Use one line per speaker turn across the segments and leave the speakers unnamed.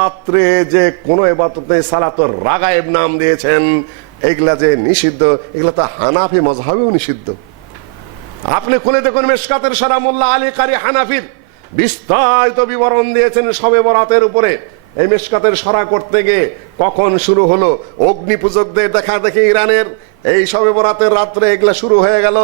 রাত্রে যে কোনো এবাদতে সালাতর রাগায়েব নাম দিয়েছেন, এগুলা যে নিষিদ্ধ, এগুলা তো হানাফি মজহাবেও নিষিদ্ধ। আপনি খুলে দেখুন মেশকাতের সারা মোল্লা আলী কারি হানাফির বিস্তারিত বিবরণ দিয়েছেন সবে বরাতের উপরে। এই মেশকাতের সরা করতে গিয়ে কখন শুরু হলো? অগ্নি পূজকদের দেখা দেখি ইরানের এই সবে বরাতের রাত্রে এগুলা শুরু হয়ে গেল।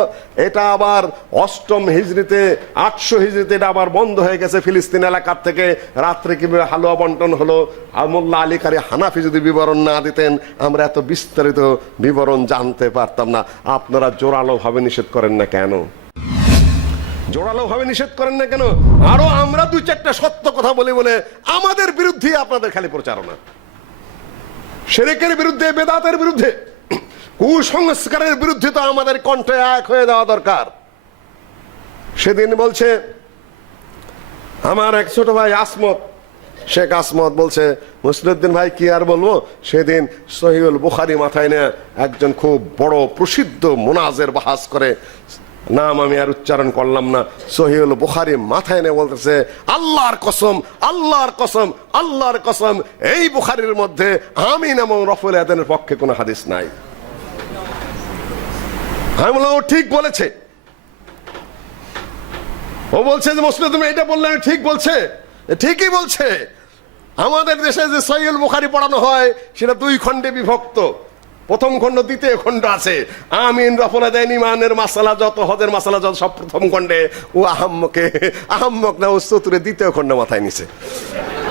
এটা আবার অষ্টম হিজড়িতে, আটশো হিজড়িতে এটা আবার বন্ধ হয়ে গেছে ফিলিস্তিন এলাকার থেকে। রাত্রে কীভাবে হালুয়া বন্টন হলো? আর মোল্লা আলী কারি হানাফি যদি বিবরণ না দিতেন, আমরা এত বিস্তারিত বিবরণ জানতে পারতাম না। আপনারা জোরালোভাবে নিষেধ করেন না কেন? জোরালো ভাবে নিষেধ করেন না কেন? আরও আমরা দুই চারটা সত্য কথা বলি বলে আমাদের বিরুদ্ধে আপনাদের খালি প্রচারণা। সেরেকের বিরুদ্ধে, বেদাতের বিরুদ্ধে, কুসংস্কারের বিরুদ্ধে তো আমাদের কণ্ঠে এক হয়ে যাওয়া দরকার। সেদিন বলছে, আমার এক ছোট ভাই আসমত, শেখ আসমত বলছে মুসলিউদ্দিন ভাই, কি আর বলব? সেদিন সহিউল বুখারি মাথায় নিয়ে একজন খুব বড় প্রসিদ্ধ মোনাজের বাহাস করে নাম আমি আর উচ্চারণ করলাম না। সহিউল বুখারি মাথায় এনে বলতেছে, আল্লাহর কসম আল্লাহর কসম আল্লাহর কসম, এই বুখারির মধ্যে আমিন এবং রফুল আদানের পক্ষে কোনো হাদিস নাই। আমি বললাম, ও ঠিক বলেছে। ও বলছে যে মুসলিম তুমি এটা বললে ঠিক বলছে। ঠিকই বলছে। আমাদের দেশে যে সৈয়ল বুখারি পড়ানো হয়, সেটা দুই খণ্ডে বিভক্ত। প্রথম খণ্ড, দ্বিতীয় খণ্ড আছে। আমিন রফলা দেন ইমানের মাসালা যত, হজের মাসালা যত, সব প্রথম খণ্ডে। ও আহাম্মকে, আহাম্মক না, ও চতুরে দ্বিতীয় খণ্ড মাথায় নিছে।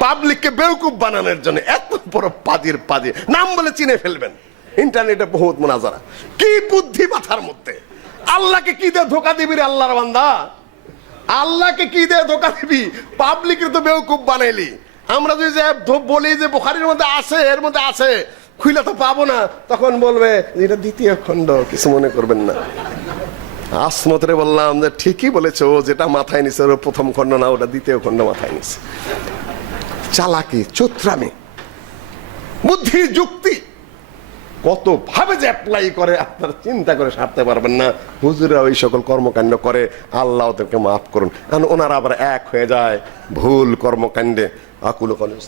পাবলিককে বেউকুব বানানোর জন্য এত বড় পাদির পাদি। নাম বলে চিনে ফেলবেন। ইন্টারনেটে বহুত মোনাজারা। কি বুদ্ধি মাথার মধ্যে? আল্লাহকে কি দিয়ে ধোকা দিবি রে আল্লাহর বান্দা? আল্লাহকে কি দিয়ে ধোকা দিবি? পাবলিকের তো বেউকুব বানাইলি। আমরা যদি বলি যে বোখারির মধ্যে আছে, এর মধ্যে আছে। খুইলে তো পাবো না। তখন বলবে, এটা দ্বিতীয় খণ্ড, কিছু মনে করবেন না। আসমতরে বললাম যে, ঠিকই বলেছে, যেটা মাথায় নিছে ওর প্রথম খণ্ড না, ওটা দ্বিতীয় খণ্ড মাথায় নিছে। চালাকি, চোত্রামি, বুদ্ধি, যুক্তি, কত ভাবে যে অ্যাপ্লাই করে, আপনারা চিন্তা করে সারতে পারবেন না। হুজুরা ওই সকল কর্মকাণ্ড করে, আল্লাহ ওদেরকে মাফ করুন। কারণ ওনারা আবার এক হয়ে যায় ভুল কর্মকাণ্ডে। আকুল কলেজ।